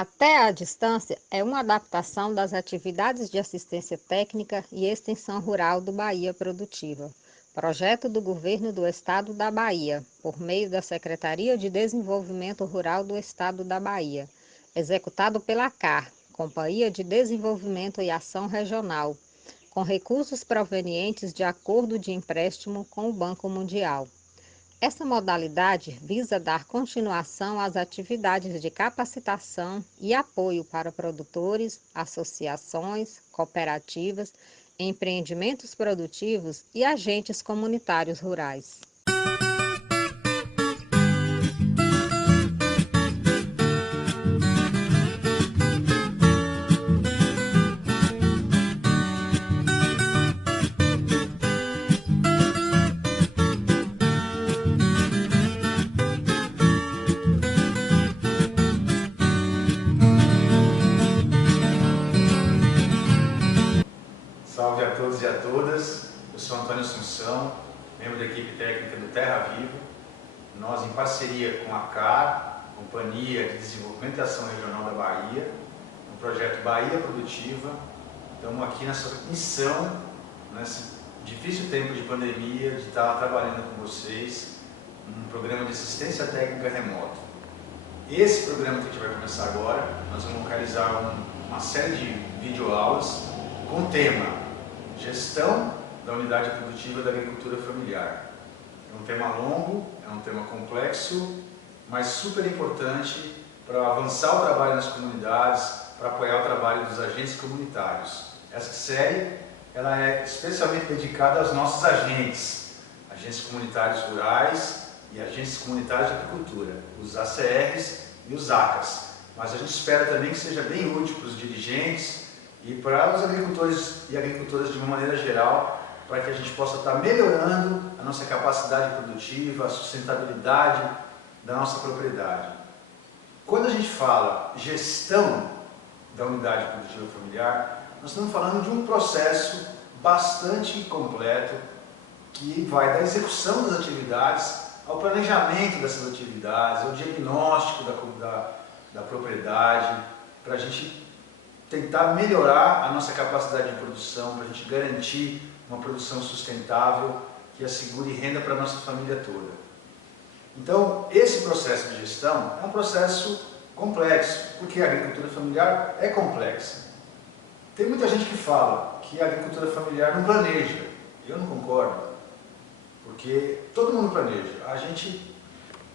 Até à distância é uma adaptação das atividades de assistência técnica e extensão rural do Bahia Produtiva, projeto do Governo do Estado da Bahia, por meio da Secretaria de Desenvolvimento Rural do Estado da Bahia, executado pela CAR, Companhia de Desenvolvimento e Ação Regional, com recursos provenientes de acordo de empréstimo com o Banco Mundial. Essa modalidade visa dar continuação às atividades de capacitação e apoio para produtores, associações, cooperativas, empreendimentos produtivos e agentes comunitários rurais. Salve a todos e a todas, eu sou Antônio Assunção, membro da equipe técnica do Terra Viva. Nós, em parceria com a CAR, Companhia de Desenvolvimento e Ação Regional da Bahia, no projeto Bahia Produtiva, estamos aqui nessa missão, nesse difícil tempo de pandemia, de estar trabalhando com vocês num programa de assistência técnica remota. Esse programa que a gente vai começar agora, nós vamos realizar uma série de videoaulas com o tema Gestão da Unidade Produtiva da Agricultura Familiar. É um tema longo, é um tema complexo, mas super importante para avançar o trabalho nas comunidades, para apoiar o trabalho dos agentes comunitários. Essa série ela é especialmente dedicada aos nossos agentes comunitários rurais e agentes comunitários de agricultura, os ACRs e os ACAs. Mas a gente espera também que seja bem útil para os dirigentes e para os agricultores e agricultoras de uma maneira geral, para que a gente possa estar melhorando a nossa capacidade produtiva, a sustentabilidade da nossa propriedade. Quando a gente fala gestão da unidade produtiva familiar, nós estamos falando de um processo bastante completo que vai da execução das atividades ao planejamento dessas atividades, ao diagnóstico da propriedade, para a gente tentar melhorar a nossa capacidade de produção, para a gente garantir uma produção sustentável que assegure renda para a nossa família toda. Então, esse processo de gestão é um processo complexo, porque a agricultura familiar é complexa. Tem muita gente que fala que a agricultura familiar não planeja. Eu não concordo, porque todo mundo planeja. A gente,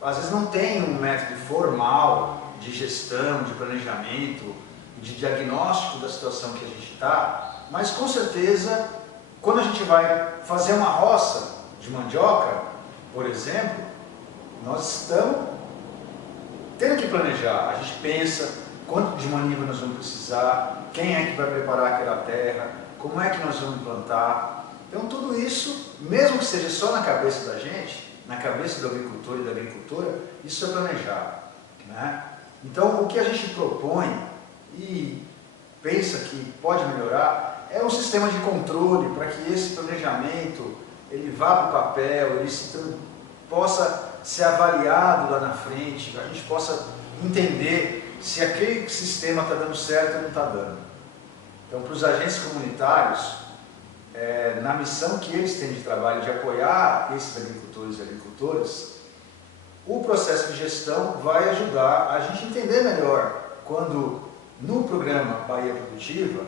às vezes, não tem um método formal de gestão, de planejamento, de diagnóstico da situação que a gente está, mas com certeza, quando a gente vai fazer uma roça de mandioca, por exemplo, nós estamos tendo que planejar. A gente pensa quanto de maniva nós vamos precisar, quem é que vai preparar aquela terra, como é que nós vamos plantar. Então tudo isso, mesmo que seja só na cabeça da gente, na cabeça do agricultor e da agricultora, isso é planejar, né? Então o que a gente propõe e pensa que pode melhorar é um sistema de controle para que esse planejamento ele vá para o papel, ele possa ser avaliado lá na frente, que a gente possa entender se aquele sistema está dando certo ou não está dando. Então, para os agentes comunitários, na missão que eles têm de trabalho de apoiar esses agricultores e agricultoras, o processo de gestão vai ajudar a gente a entender melhor quando no programa Bahia Produtiva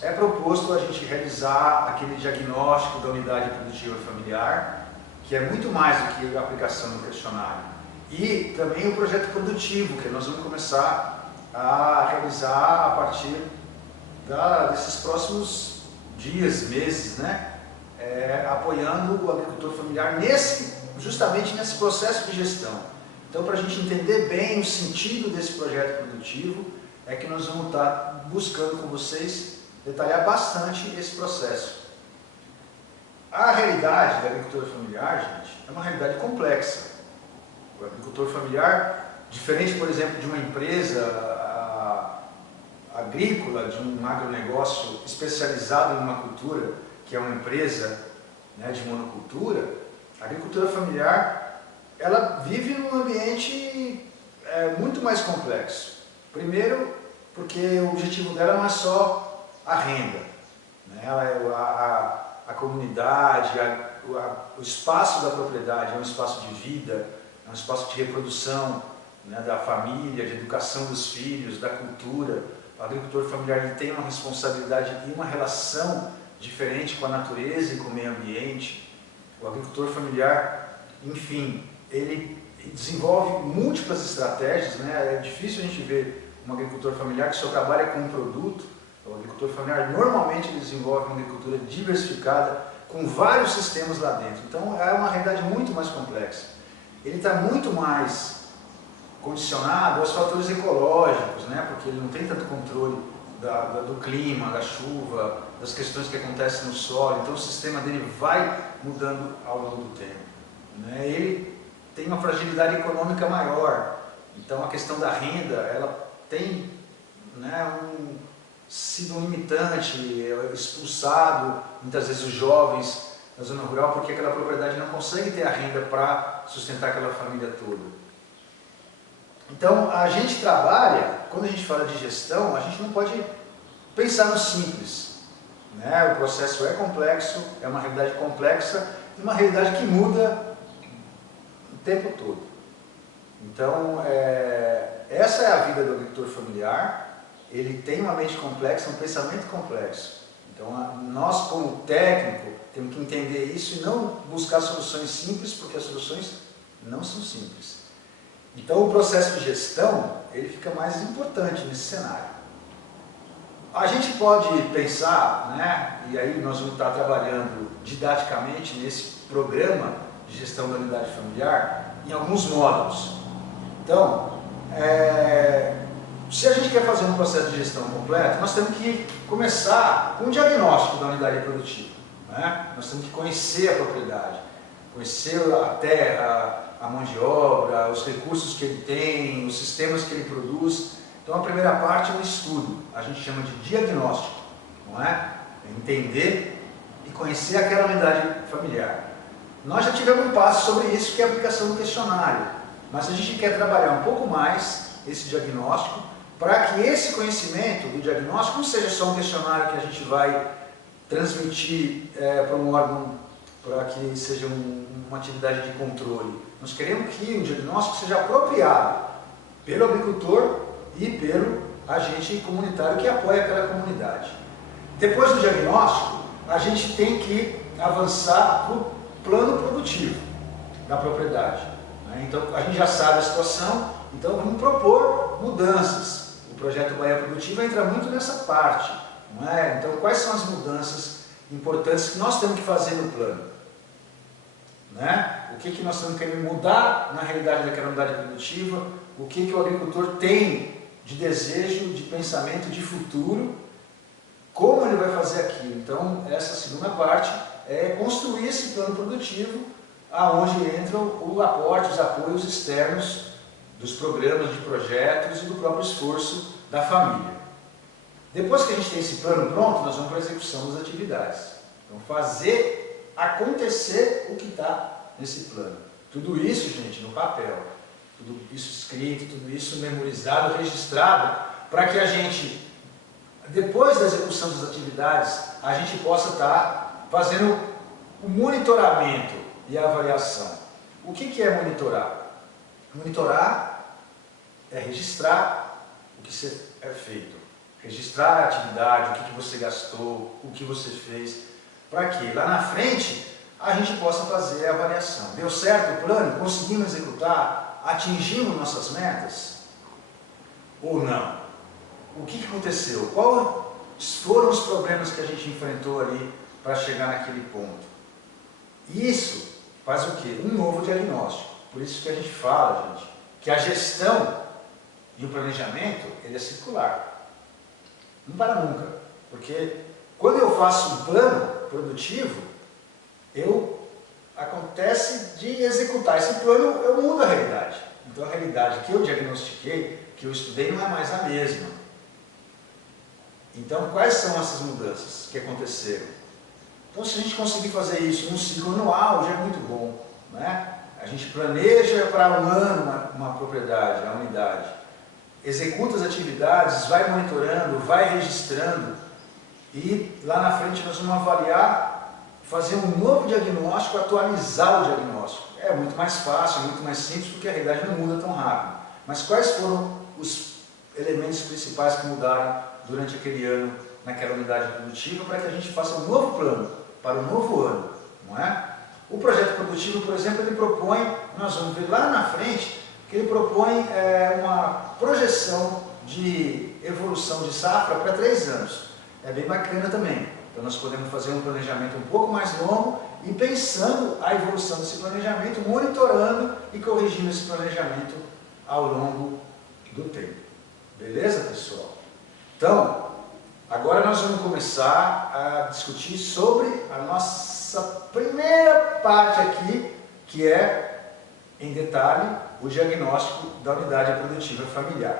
é proposto a gente realizar aquele diagnóstico da unidade produtiva familiar, que é muito mais do que a aplicação do questionário, e também o projeto produtivo, que nós vamos começar a realizar a partir desses próximos dias, meses, né? Apoiando o agricultor familiar justamente nesse processo de gestão. Então, para a gente entender bem o sentido desse projeto produtivo, é que nós vamos estar buscando com vocês detalhar bastante esse processo. A realidade da agricultura familiar, gente, é uma realidade complexa. O agricultor familiar, diferente, por exemplo, de uma empresa agrícola, de um agronegócio especializado em uma cultura, que é uma empresa, né, de monocultura, a agricultura familiar ela vive num ambiente muito mais complexo. Primeiro, porque o objetivo dela não é só a renda, né? A comunidade, o espaço da propriedade é um espaço de vida, é um espaço de reprodução, né, da família, de educação dos filhos, da cultura. O agricultor familiar ele tem uma responsabilidade e uma relação diferente com a natureza e com o meio ambiente. O agricultor familiar, enfim, ele desenvolve múltiplas estratégias, né? É difícil a gente ver um agricultor familiar que só trabalha com um produto. O agricultor familiar normalmente ele desenvolve uma agricultura diversificada com vários sistemas lá dentro. Então é uma realidade muito mais complexa. Ele está muito mais condicionado aos fatores ecológicos, né? Porque ele não tem tanto controle do clima, da chuva, das questões que acontecem no solo. Então o sistema dele vai mudando ao longo do tempo, né? Ele tem uma fragilidade econômica maior, então a questão da renda, ela tem, né, sido um limitante, expulsado muitas vezes os jovens da zona rural porque aquela propriedade não consegue ter a renda para sustentar aquela família toda. Então a gente trabalha, quando a gente fala de gestão, a gente não pode pensar no simples, né? O processo é complexo, é uma realidade complexa e uma realidade que muda o tempo todo. Então, essa é a vida do agricultor familiar. Ele tem uma mente complexa, um pensamento complexo. Então, nós como técnico temos que entender isso e não buscar soluções simples, porque as soluções não são simples. Então, o processo de gestão, ele fica mais importante nesse cenário. A gente pode pensar, né, e aí nós vamos estar trabalhando didaticamente nesse programa de gestão da unidade familiar, em alguns módulos. Então, se a gente quer fazer um processo de gestão completo, nós temos que começar com um diagnóstico da unidade produtiva, né? Nós temos que conhecer a propriedade, conhecer a terra, a mão de obra, os recursos que ele tem, os sistemas que ele produz. Então a primeira parte é um estudo, a gente chama de diagnóstico, não é? É entender e conhecer aquela unidade familiar. Nós já tivemos um passo sobre isso, que é a aplicação do questionário, mas a gente quer trabalhar um pouco mais esse diagnóstico, para que esse conhecimento do diagnóstico não seja só um questionário que a gente vai transmitir para um órgão, para que seja uma atividade de controle. Nós queremos que o diagnóstico seja apropriado pelo agricultor e pelo agente comunitário que apoia aquela comunidade. Depois do diagnóstico, a gente tem que avançar para o plano produtivo da propriedade, né? Então a gente já sabe a situação, então vamos propor mudanças. O projeto Bahia Produtiva entra muito nessa parte, não é? Então quais são as mudanças importantes que nós temos que fazer no plano, né? O que nós temos que mudar na realidade daquela unidade produtiva, o que o agricultor tem de desejo, de pensamento, de futuro, como ele vai fazer aquilo. Então essa segunda parte é construir esse plano produtivo, aonde entram o aporte, os apoios externos dos programas, de projetos e do próprio esforço da família. Depois que a gente tem esse plano pronto, nós vamos para a execução das atividades. Então fazer acontecer o que está nesse plano. Tudo isso, gente, no papel, tudo isso escrito, tudo isso memorizado, registrado, para que a gente, depois da execução das atividades, a gente possa estar fazendo o monitoramento e a avaliação. O que é monitorar? Monitorar é registrar o que é feito, registrar a atividade, o que você gastou, o que você fez, para que lá na frente a gente possa fazer a avaliação. Deu certo o plano? Conseguimos executar? Atingimos nossas metas? Ou não? O que aconteceu? Quais foram os problemas que a gente enfrentou ali para chegar naquele ponto? Isso faz o quê? Um novo diagnóstico. Por isso que a gente fala, gente, que a gestão e o planejamento, ele é circular. Não para nunca. Porque quando eu faço um plano produtivo, acontece de executar esse plano, eu mudo a realidade. Então a realidade que eu diagnostiquei, que eu estudei, não é mais a mesma. Então quais são essas mudanças que aconteceram? Então se a gente conseguir fazer isso num ciclo anual, já é muito bom, né? A gente planeja para um ano uma propriedade, a unidade. executa as atividades, vai monitorando, vai registrando e lá na frente nós vamos avaliar, fazer um novo diagnóstico, atualizar o diagnóstico. É muito mais fácil, é muito mais simples, porque a realidade não muda tão rápido. Mas quais foram os elementos principais que mudaram durante aquele ano naquela unidade produtiva para que a gente faça um novo plano para o novo ano, não é? O projeto produtivo, por exemplo, ele propõe, nós vamos ver lá na frente, que ele propõe uma projeção de evolução de safra para 3 anos. É bem bacana também. Então nós podemos fazer um planejamento um pouco mais longo e pensando a evolução desse planejamento, monitorando e corrigindo esse planejamento ao longo do tempo. Beleza, pessoal? Então, agora nós vamos começar a discutir sobre a nossa primeira parte aqui, que é, em detalhe, o diagnóstico da unidade produtiva familiar.